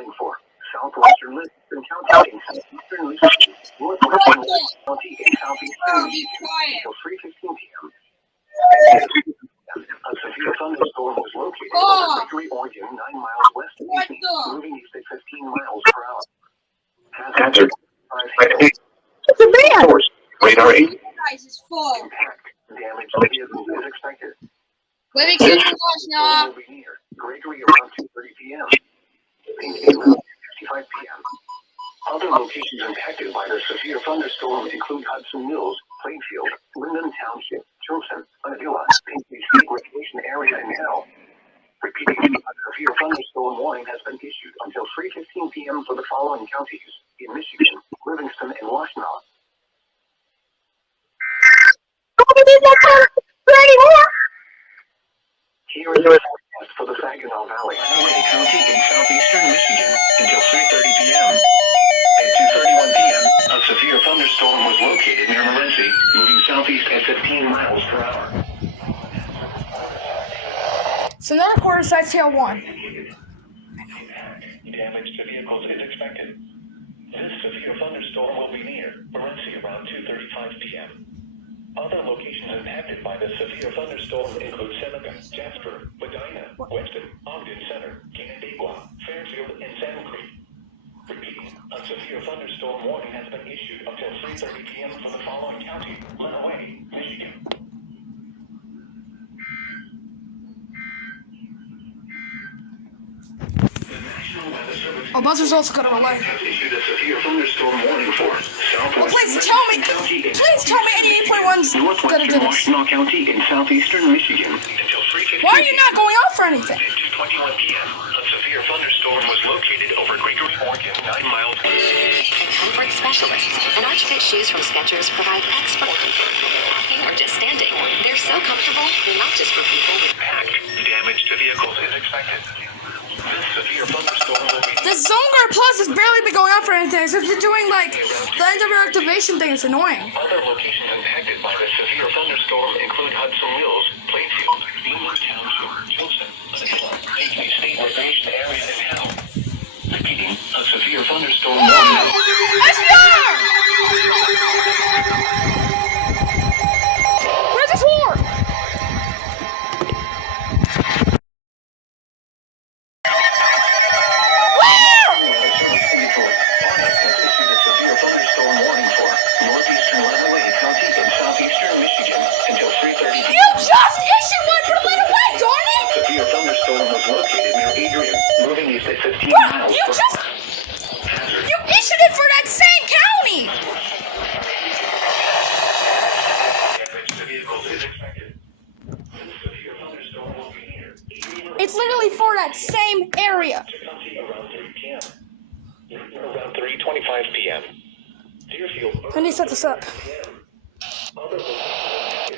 warning for southwestern Livingston County and southeastern Michigan, northwestern County and southeastern Michigan until 3:15 p.m. A severe thunderstorm was located over Victory, Oregon, 9 miles west of Disney, moving east at 15 miles per hour. Hazard. It's a man. Radar 8. Impact. Damage to vehicles is expected. Let me get you now. Will be near Gregory around 2:30 p.m. Pinckney around 2:55 p.m. Other locations impacted by the severe thunderstorm include Hudson Mills, Plainfield, Linden Township, Jolson, Unadilla, Pinckney State Recreation Area, and Hell. Repeating, a severe thunderstorm warning has been issued until 3:15 p.m. for the following counties in Michigan, Livingston, and Washtenaw. Here is the forecast for the Saginaw Valley, County in southeastern Michigan until 3:30 p.m. At 2:31 p.m., a severe thunderstorm was located near Morenci, moving southeast at 15 miles per hour. So now quarter side scale 1. Damage to vehicles is expected. This severe thunderstorm will be near Morenci around 2:35 p.m. Other locations impacted by the severe thunderstorm include Seneca, Jasper, Medina, Weston, Ogden Center, Canandaigua, Fairfield, and Salmon Creek. Repeating, a severe thunderstorm warning has been issued until 3:30 p.m. for the following county, Lenawee, Michigan. Oh, Buzzer's also got a relay. Well, please tell me 88.1's gonna do this. Washtenaw County in southeastern Michigan. Why are you not going off for anything? At 2:21 p.m., a severe thunderstorm was located over Gregory, Oregon, 9 miles. Comfort specialists and Archfit shoes from Skechers provide expert walking or just standing. They're so comfortable, they're not just for people with Impact. Damage to vehicles is expected. This severe thunderstorm will be The Zongar Plus has barely been going off for anything. So if you're doing like the end of your activation thing, it's annoying. Other locations impacted by the severe thunderstorm include Hudson Mills, Plainfield, Linden Township, Jolson, Unadilla, Pinckney State Recreation Area, and Hell. Repeating, a severe thunderstorm warning. SPR! Where's this war? Just issued one for Lenawee, darn it! Severe thunderstorm was located near Adrian, moving east at 15 Bro, miles you per just... hour. You issued it for that same county! Damage to vehicles is expected. Severe thunderstorm will be near Adrian. It's literally for that same area. Around 3 p.m. Around 3:25 p.m. Deerfield. I need to set this up.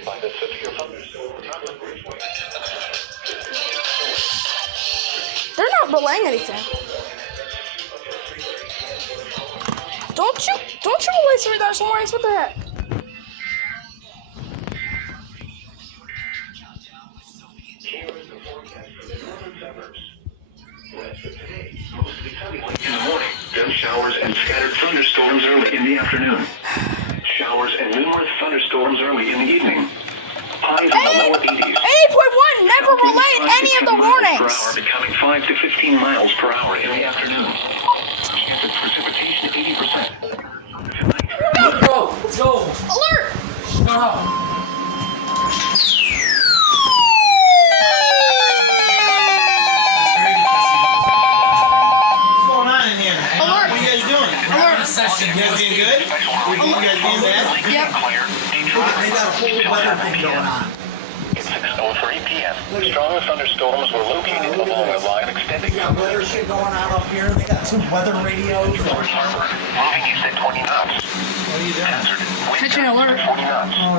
By the severe thunderstorm. They're not relaying anything. Don't you relay some reduction warnings? What the heck? Here is the forecast for the northern suburbs. West of today, mostly sunny in the morning. Then showers and scattered thunderstorms early in the afternoon. Showers and numerous thunderstorms early in the evening. Highs in the lower 80s. 80.1 never relayed any of the warnings. Per hour, becoming 5 to 15 miles per hour in the afternoon. Chance of precipitation 80%. Go! Let's go! Alert! Shut up! What's going on in here, man? Alert! What are you guys doing? Alert! Session. You guys being good? You guys being bad? Yep. They got a whole weather thing going on. It's 6:03 p.m. Strong thunderstorms were located along a line extending. They got weather shit going on up here. They got two weather radios. North Harbor, moving east at 20 knots. What are you doing? Catching an alert. 40 knots. Oh,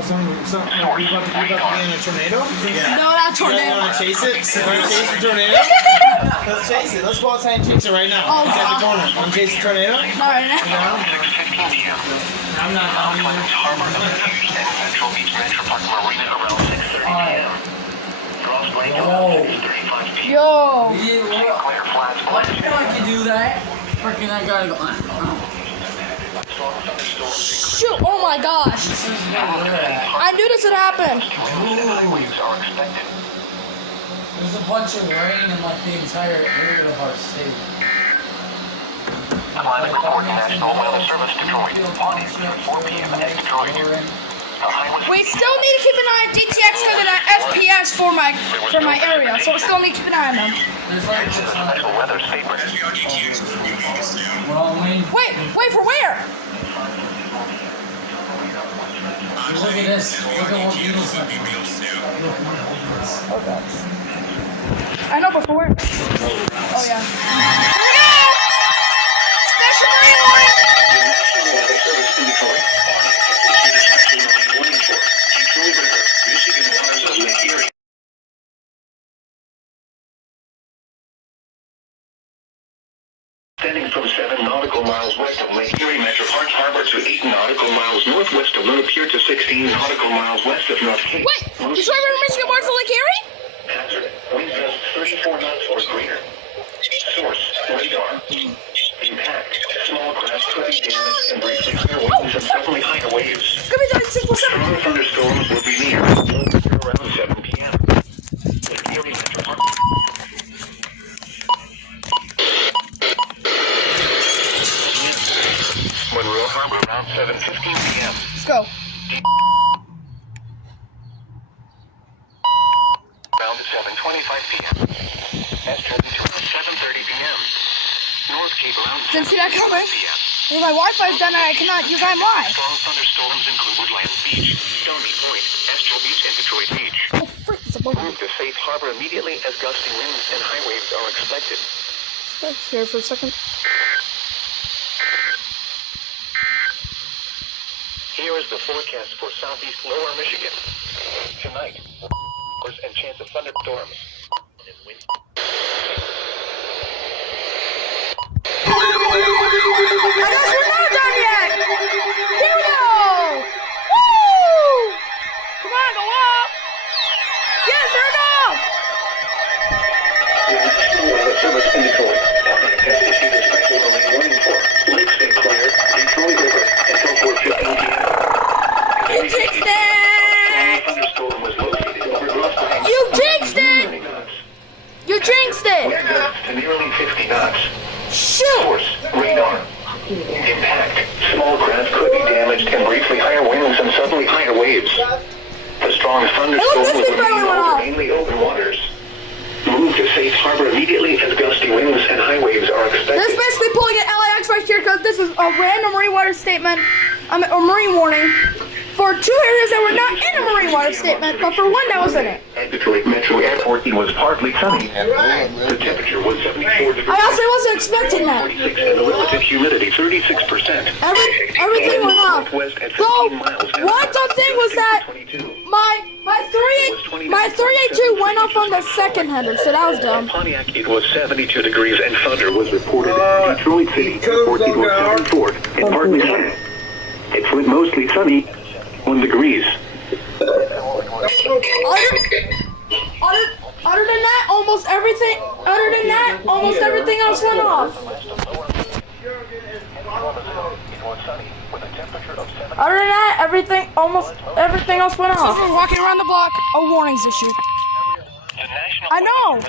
we about to be in a tornado? Yeah. No, not You guys tornado. want to chase it? You want to chase the tornado? Let's chase it. Let's go outside and chase it right now. Oh, It's at the corner. Want to chase the tornado? Not right now. 6:15 p.m. I'm not. North Harbor, and Central Beach Metro Park Marina around 6:30 p.m. Ross Lake, Oh. 35 p.m. Yo. Clear flats. Why do you like to do that? Freaking I gotta go. Strong thunderstorms. Shoot. Oh my gosh. I knew this would happen. Highways are expected. There's a bunch of rain in like the entire area of our state. Climate report, National Weather Service, Detroit. 4 p.m. at Detroit. The highway. We still need to keep an eye on DTX having an FPS for my area, so we still need to keep an eye on them. There's like This is a special weather statement. well, Wait for where? look at this. Look at what Beatles have. Okay. I know, but for where? Oh yeah. Special Marine warning. The National Weather Service in Detroit. Issued a special marine warning for Detroit River, Michigan waters of Lake Erie. Extending from 7 nautical miles west of Lake Erie Metro Park Harbor to 8 nautical miles northwest of Lapeer to 16 nautical miles west of North Cape. Wait, Detroit River, Michigan waters of Lake Erie? Hazard. Wind gusts 34 knots or greater. Source. Radar. Impact. Small craft could be damaged and briefly higher winds and suddenly higher waves. Could be doing 6.7. Strong thunderstorms will be near around 7 p.m. Lake Erie Metro Park. Monroe Harbor around 7:15 p.m. Let's go. Around 7:25 p.m. Estuary to around 7:30 p.m. North Cape around Didn't see that 7:25 coming. p.m. Well, my Wi-Fi's done and I cannot use IMY. Strong thunderstorms include Woodland Beach, Stony Point, Estro Beach, and Detroit Beach. Oh, frick, it's above me. Move to safe harbor immediately as gusty winds and high waves are expected. Stay here for a second. Here is the forecast for southeast lower Michigan. Tonight, and chance of thunderstorms. And wind. I guess we're not done yet! Here we go! Woo! Come on, go up! Yes, there we go! The National Weather Service in Detroit has issued a special marine warning for Lake St. Clair, Detroit River, until 4:15 p.m. You jinxed it! Thunderstorm was located over Gross. You jinxed it! You jinxed it! Wind gusts to nearly 50 knots. Shoot! Source, radar. Impact. Small craft could be damaged and briefly higher winds and suddenly higher waves. The strong thunderstorm this will thing finally remain went over off. mainly open waters. Move to safe harbor immediately as gusty winds and high waves are expected. This is basically pulling an LAX right here because this is a random marine water statement, or marine warning, for 2 areas that were not in a marine water statement, but for one that was in it. At Detroit Metro Airport, it was partly sunny. The temperature was 74 degrees. I also wasn't expecting that. 46 and the relative humidity 36%. Everything went off. Northwest at So 15 miles. one dumb thing was that 22. my 382 went off on the second header, so that was dumb. Pontiac, it was 72 degrees and thunder was reported. In Detroit City, Airport, it was 74 and partly sunny. It's mostly sunny, 1 degrees. Other than that, almost everything. Other than that, almost everything else went off. Other than that, almost everything else went off. We're walking around the block. A warning's issued. I know.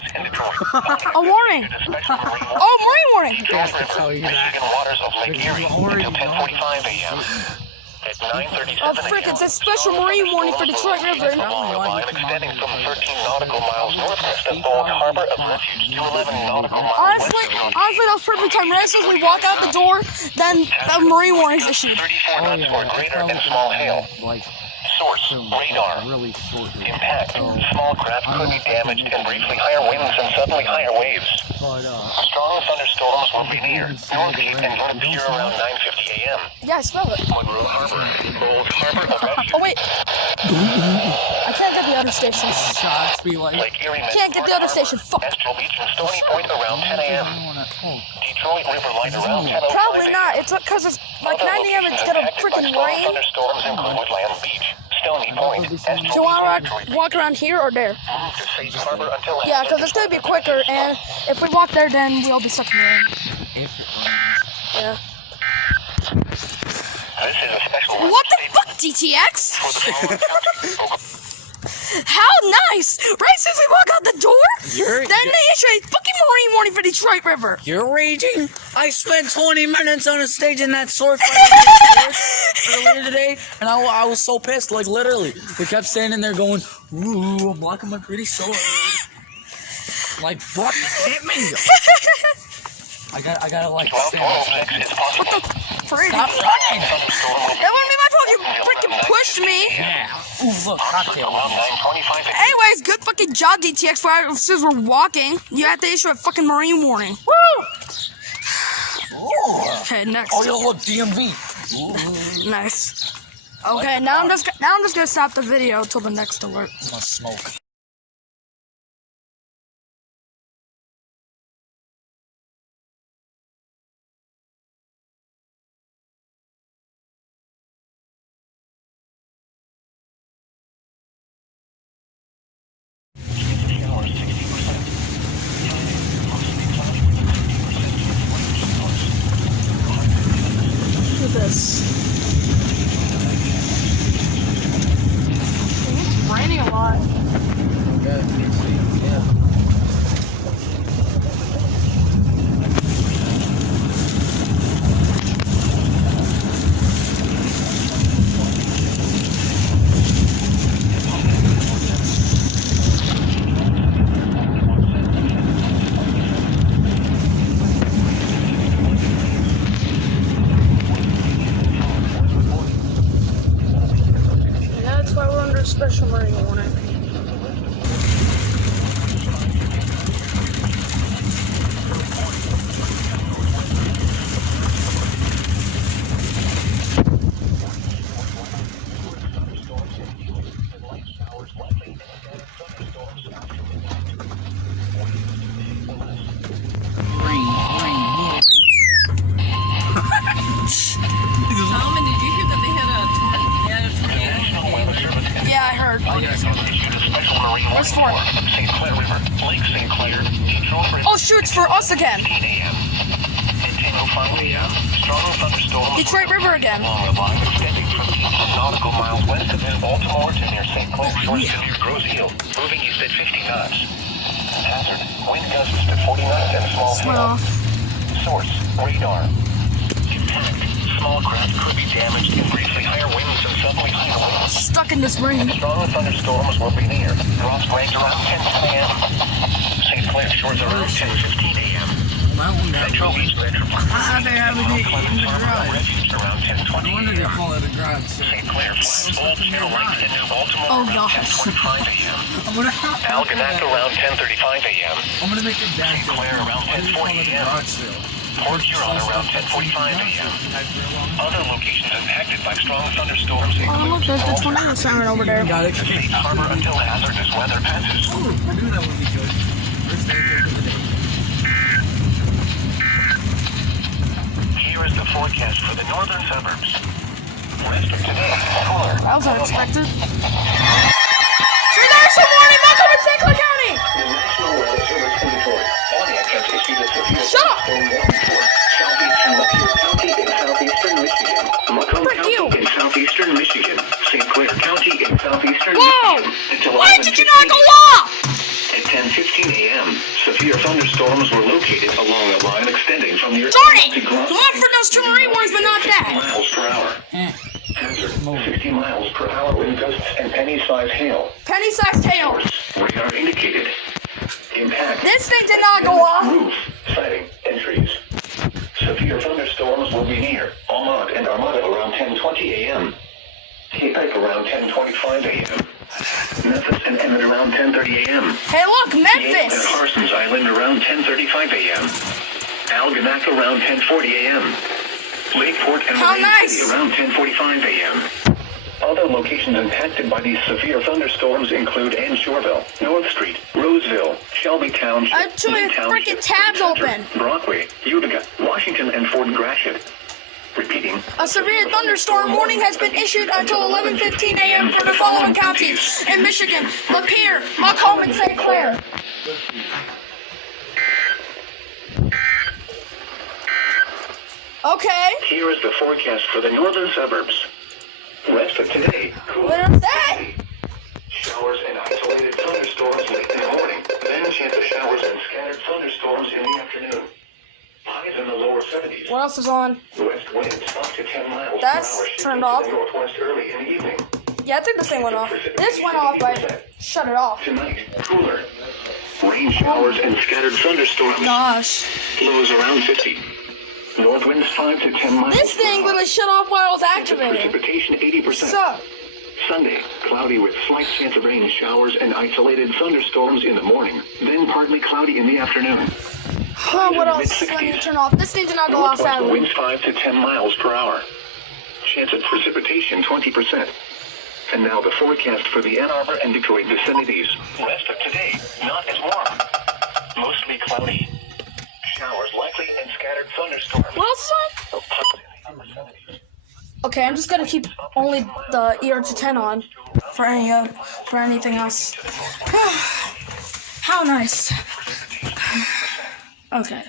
A warning. Oh, marine warning. Has to tell you that. Waters of Lake Erie until 10:45 a.m. At 9:37 Oh, frick, it's a special marine warning for Detroit River. along the line extending from 13 nautical miles northwest of Old Harbor of Refuge to 11 nautical miles Honestly, that was perfect time. Right as soon as we walk out the door, then the marine warning's issued. 34 knots or greater and small hail. Source, radar. Impact. Small craft could be damaged and briefly higher winds and suddenly higher waves. Strong thunderstorms will be near North Cape and Lapeer around 9:50 a.m. Yeah, I smell it. Monroe Harbor, Old Harbor of Refuge. Oh, wait. I can't get the other stations. Lake Erie, Can't get the other station. Fuck. Estro Beach and Stony Point around 10 a.m. Detroit River Light around 10 a.m. Probably not. It's because it's like 9 a.m. It's gonna freaking rain. Thunderstorms include Woodland Beach, Stony Point. Do you want to walk around here or there? Safe Harbor until Yeah, because it's going to be quicker, and if we walk there, then we'll be stuck in the rain. Yeah. This is a special What the fuck, DTX? How nice! Right since we walk out the door, then they issue a fucking marine warning for Detroit River. You're raging? I spent 20 minutes on a stage in that sword fight earlier today, and I was so pissed, like literally. We kept standing there going, ooh, I'm blocking my pretty sword. Like, fuck, hit me! I gotta like stand up. What the frick? Stop running! That wouldn't be my fault, you freaking pushed me! Yeah. Ooh, look, cocktail. Anyways, good fucking job, DTX. Since we're walking, you have to issue a fucking marine warning. Woo! Okay, next. Oh, yo, look, DMV. Nice. Okay, now I'm just gonna stop the video till the next alert. I'm gonna smoke. Look at this. It's raining a lot. That's why we're under a special marine warning. Solomon, did you hear that they had a tornado? Yeah, I heard. What's for? St. Clair River, Lake St. Clair, Detroit River. Oh, shoot, it's for us again. 10 a.m. At 10:05 a.m. Strong thunderstorms. Detroit River again. Along the line extending from 8 nautical miles west of Baltimore to near St. Clair Shores to near Grosse Hill. Moving east at 50 knots. Hazard. Wind gusts to 40 knots and small hail. Source. Radar. Impact. Small craft could be damaged in briefly higher winds and suddenly higher winds. Stuck in this rain. Strong thunderstorms will be near. Drops ranked around 10 a.m. St. Clair Shores around 10:15 a.m. Metro East Metropolitan. They have it in the garage. Refuge around 10:20 No wonder they a.m. call it a garage. St. Clair flies Old Snow Lake to New Baltimore Oh, around gosh. 10:25 a.m. I'm gonna Algonac around 10:35 a.m. I'm gonna make it down. St. Clair around 10:40 a.m. Port Huron around 10:45 a.m. Other locations impacted by strong thunderstorms Oh, look, include there's the tornado siren over there. Got it. Safe Harbor until hazardous weather passes. I knew that would be good. First day of the day. Here is the forecast for the northern suburbs. Rest of today, cooler. That was unexpected. Tsunami warning! Welcome to St. Clair County! The National Weather Service in Detroit. Audience has issued a severe Shut up! storm warning for southeastern Lapeer County in southeastern Michigan, Macomb Frick County you. in southeastern Michigan, St. Clair County in southeastern Whoa! Michigan until Why did you 11:15 not go off? At 10:15 a.m., severe thunderstorms were located along a line extending from near Darn it! to Grosse Go off for those two marine warnings, but not 50 that. miles per hour. Hazard, 50 miles per hour wind gusts and penny-sized hail. Penny-sized hail. Radar indicated. Impact. This thing did not go off. Roof, siding, and trees. Severe thunderstorms will be near Almont and Armada around 10:20 a.m. Cape around 10:25 a.m. Memphis and Emmett around 10:30 a.m. Hey, look, Yates and Memphis. Parsons Island around 10:35 a.m. Algonac around 10:40 a.m. Lakeport and How Marine nice. City around 10:45 a.m. Other locations impacted by these severe thunderstorms include Ann Shoreville, North Street, Roseville, Shelby Township, I have too many Lee Township, freaking tabs Center, open. Brockway, Utica, Washington, and Fort Gratiot. Repeating. A severe thunderstorm warning has been issued until 11:15 a.m. for the following counties in Michigan: Lapeer, Macomb, and St. Clair. Okay. Here is the forecast for the northern suburbs. Rest of today, cool. What is that? Showers and isolated thunderstorms late in the morning. Then chance of showers and scattered thunderstorms in the afternoon. Highs in the lower 70s. What else is on? West winds up to 10 miles That's per hour. shifting turned to off. the northwest early in the evening. Yeah, I think this thing went off. This went off, but shut it off. Tonight, cooler. Rain showers and scattered thunderstorms. Gosh. Lows around 50. North winds 5 to 10 miles. This thing really shut off while I was activating. Precipitation 80%. So, Sunday, cloudy with slight chance of rain showers and isolated thunderstorms in the morning. Then partly cloudy in the afternoon. what else? Let me turn off. This thing did not go off, Northwest sadly. winds 5 to 10 miles per hour. Chance of precipitation 20%. And now the forecast for the Ann Arbor and Detroit vicinities. Rest of today, not as warm. Mostly cloudy. Showers likely and scattered thunderstorms. What else is on? Okay, I'm just gonna keep only the ER210 on for anything else. How nice. Okay.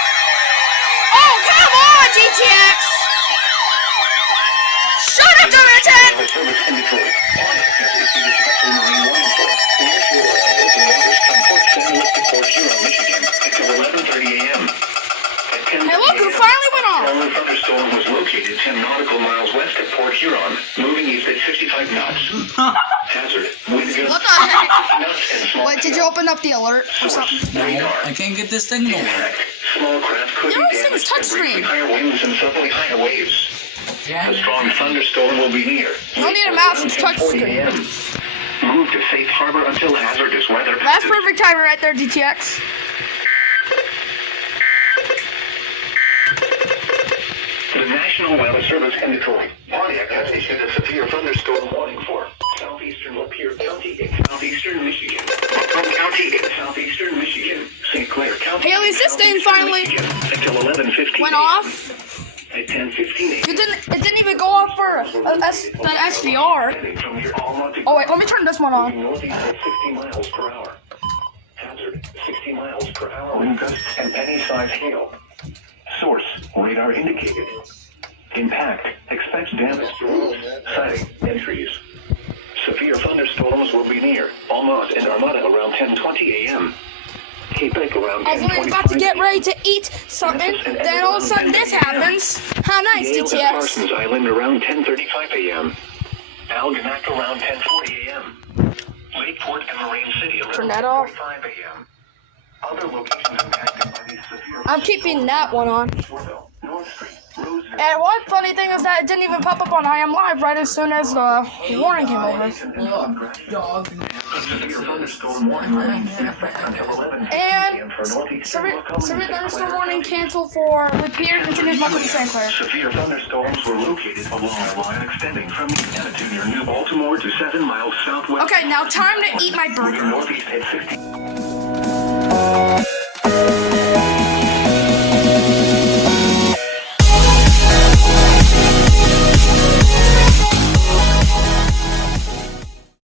Oh, come on, GTX! Shut up, Jonathan! The service in Detroit. Near shore and open waters from Port St. Louis to Port Huron, Michigan, until 11:30 a.m. At 10:30 Hey, look, who finally went off! the thunderstorm was located 10 nautical miles west of Port Huron, moving east at 55 knots. Hazard, wind gusts, What the heck? 50 knots and small Wait, did you open up the alert or source, something? radar. I can't get this thing going. Impact. Small craft could No, be this thing's damaged and touchscreen. breaching higher winds and suddenly higher waves. Yeah. A strong thunderstorm will be near. You don't need a mouse, it's Around 10:40 touchscreen. a.m. Move to safe harbor until hazardous weather. That's perfect timing right there, GTX. The National Weather Service in Detroit. Pontiac has issued a severe thunderstorm warning for southeastern Lapeer County in southeastern Michigan. Macomb County in southeastern Michigan. St. Clair County. Hey, at least this thing southeastern finally Michigan, until 11:15. went off. At 10:15. It didn't even go off for the SVR. From your Almonte. Oh wait, let me turn this one on. Northeast at 60 miles per hour. Hazard, 60 miles per hour wind gusts and penny-sized hail. Source, radar indicated. Impact, expect damage to roofs, siding, and trees. Severe thunderstorms will be near Almont and Armada around 10:20 a.m. Quebec around I was literally about to get ready to eat something, then all of a sudden this happens. How nice, Yale and GTX. Parsons Island around 10:35 a.m. Algonac around 10:40 a.m. Lakeport and Marine City around Turn that off. 10:45 a.m. Other locations impacted by these severe I'm keeping that one on. Swartville, North Street, Roseville. And one funny thing is that it didn't even pop up on I Am Live right as soon as the warning came over. Dog. Severe thunderstorm warning remains in effect until 11 And a.m. for northeastern severe Macomb and St. thunderstorm Clair. warning canceled for Lapeer, continues Macomb to St. Clair. Severe thunderstorms were located along a line extending from Indiana to near New Baltimore to 7 miles southwest. Okay, now time to eat my burger. Moving northeast at 50.